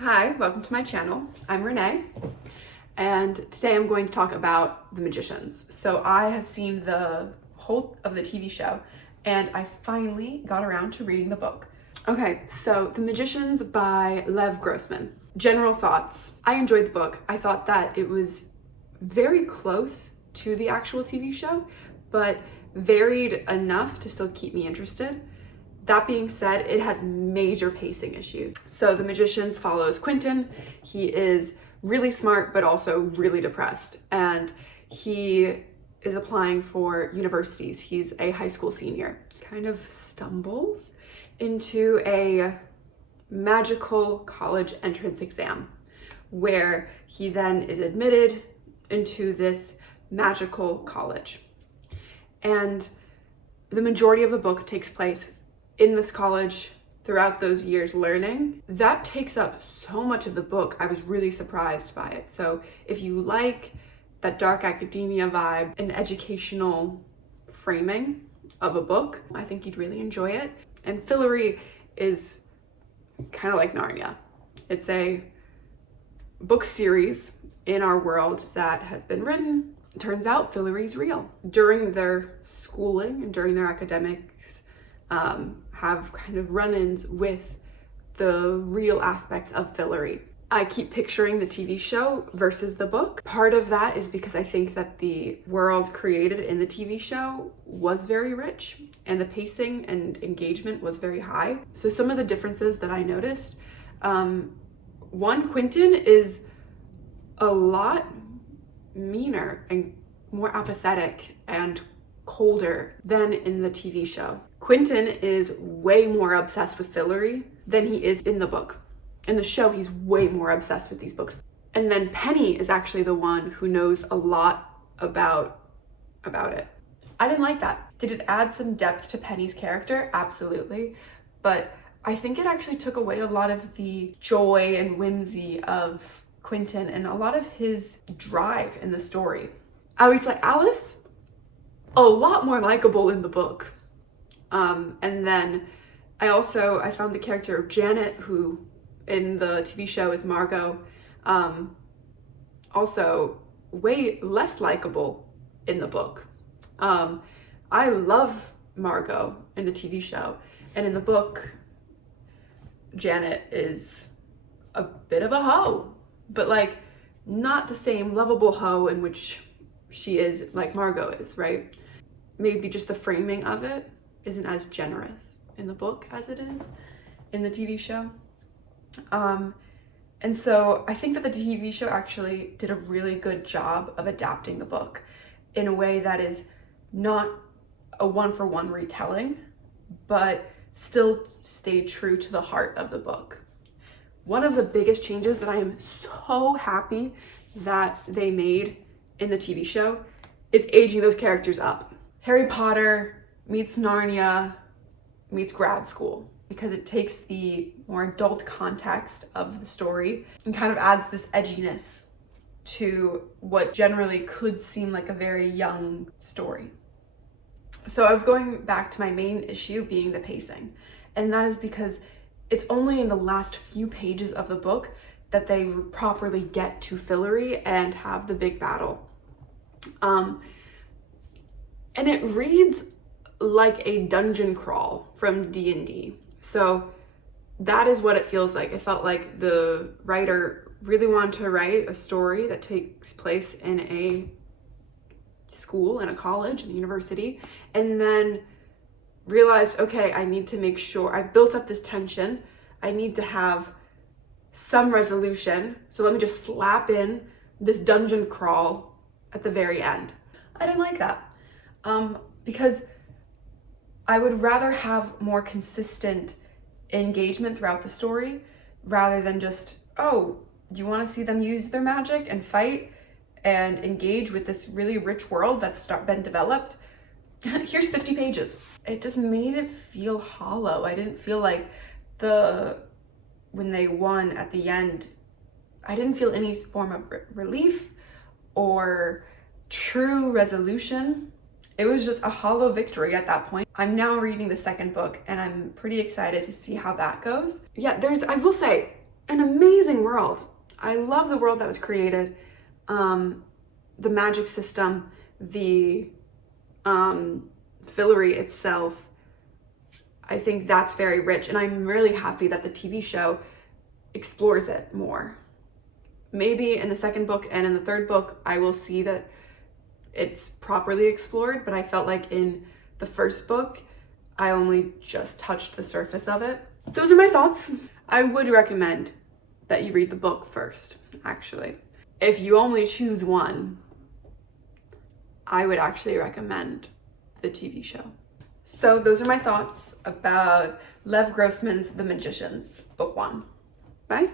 Hi, welcome to my channel. I'm Renee, and today I'm going to talk about The Magicians. So I have seen the whole of the TV show, and I finally got around to reading the book. Okay, so The Magicians by Lev Grossman. General thoughts. I enjoyed the book. I thought that it was very close to the actual TV show, but varied enough to still keep me interested. That being said, it has major pacing issues. So The Magicians follows Quentin. He is really smart, but also really depressed. And he is applying for universities. He's a high school senior. Kind of stumbles into a magical college entrance exam where he then is admitted into this magical college. And the majority of the book takes place in this college throughout those years learning. That takes up so much of the book. I was really surprised by it. So if you like that dark academia vibe and educational framing of a book, I think you'd really enjoy it. And Fillory is kind of like Narnia. It's a book series in our world that has been written. It turns out Fillory's real. During their schooling and during their academics, have kind of run-ins with the real aspects of Fillory. I keep picturing the TV show versus the book. Part of that is because I think that the world created in the TV show was very rich and the pacing and engagement was very high. So some of the differences that I noticed, one, Quentin is a lot meaner and more apathetic and colder than in the TV show. Quentin is way more obsessed with Fillory than he is in the book. In the show, he's way more obsessed with these books. And then Penny is actually the one who knows a lot about it. I didn't like that. Did it add some depth to Penny's character? Absolutely. But I think it actually took away a lot of the joy and whimsy of Quentin and a lot of his drive in the story. I was like, Alice, a lot more likable in the book. And then I found the character of Janet, who in the TV show is Margot, also way less likable in the book. I love Margot in the TV show, and in the book, Janet is a bit of a hoe, but like not the same lovable hoe in which she is like Margot is, right? Maybe just the framing of it isn't as generous in the book as it is in the TV show. And so I think that the TV show actually did a really good job of adapting the book in a way that is not a one-for-one retelling, but still stayed true to the heart of the book. One of the biggest changes that I am so happy that they made in the TV show is aging those characters up. Harry Potter meets Narnia meets grad school, because it takes the more adult context of the story and kind of adds this edginess to what generally could seem like a very young story. So I was going back to my main issue being the pacing, and that is because it's only in the last few pages of the book that they properly get to Fillory and have the big battle. And it reads like a dungeon crawl from D&D. So that is what it feels like. It felt like the writer really wanted to write a story that takes place in a school, in a college, in a university, and then realized, okay, I need to make sure I've built up this tension. I need to have some resolution. So let me just slap in this dungeon crawl at the very end. I didn't like that because I would rather have more consistent engagement throughout the story rather than just, oh, do you want to see them use their magic and fight and engage with this really rich world that's been developed? Here's 50 pages. It just made it feel hollow. I didn't feel like when they won at the end, I didn't feel any form of relief or true resolution. It was just a hollow victory at that point. I'm now reading the second book and I'm pretty excited to see how that goes. Yeah, I will say, an amazing world. I love the world that was created, the magic system, the Fillory itself. I think that's very rich, and I'm really happy that the TV show explores it more. Maybe in the second book and in the third book, I will see that it's properly explored, but I felt like in the first book, I only just touched the surface of it. Those are my thoughts. I would recommend that you read the book first, actually. If you only choose one, I would actually recommend the TV show. So those are my thoughts about Lev Grossman's The Magicians, book 1. Bye.